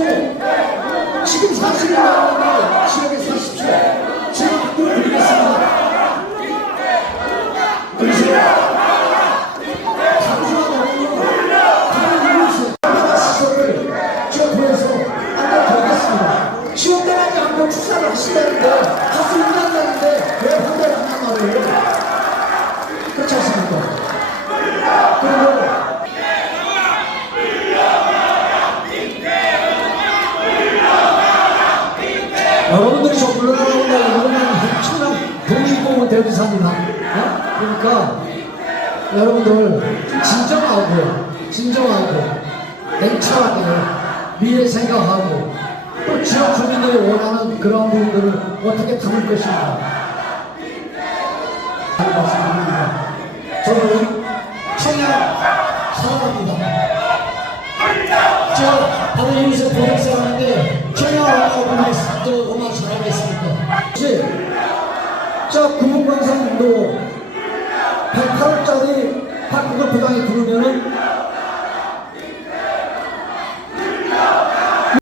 사시고 지금 사시는 마음으로 지역에 사십시오. 제가 한번 드리겠습니다. 한번 축사를 하신다는데 가수 인간다는데 왜 환대를 한단 말이에요? 그렇지 않습니까? 그리고 여러분들이 저 물러나는 데 이거는 엄청난 독립공원 대비사입니다. 어? 그러니까 여러분들 진정하고 진정하고 냉철하게 미래 생각하고 또 지역 주민들이 원하는 그런 부분들을 어떻게 담을 것인가 말씀드립니다. 저는 청약 사랑합니다. 저 다른 이웃에 보냈어 하는데 청약하고 얼마나 잘하겠습니까? 혹시 저 구분광산도 108원짜리 학급을 부당히 부르면은